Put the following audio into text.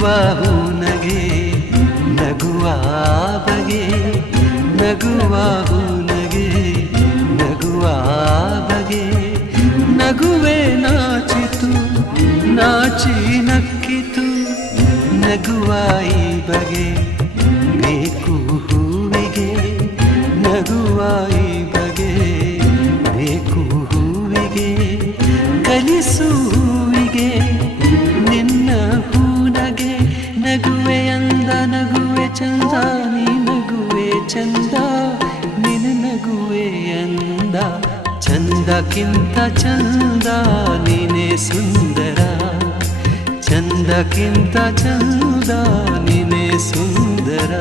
ನಗುವ ಹೂನಗೆ ನಗುವ ಬಗೆ ನಗುವ ಹೂನಗೆ ನಗುವ ಬಗೆ ನಗುವೆ ನಾಚಿತು ನಾಚಿ ನಕ್ಕಿತು ನಗುವ ಈ ಬಗೆ ಬೇಕು ಹೂವಿಗೆ ನಗುವ ಈ ಬಗೆ ಬೇಕು ಹೂವಿಗೆ ಕಲಿಸು ಹೂವಿಗೆ ನಿನ್ನ ಹೂನಗೆ ನಗುವೆ ಅಂದ ನಗುವೆ ಚಂದ ನೀ ನಗುವೆ ಚಂದ ನಿನ್ನ ನಗುವೆ ಅಂದ ಚಂದಕ್ಕಿಂತ ಚಂದ ನೀನೇ ಸುಂದರ ಚಂದಕ್ಕಿಂತ ಚಂದ ನೀನೇ ಸುಂದರ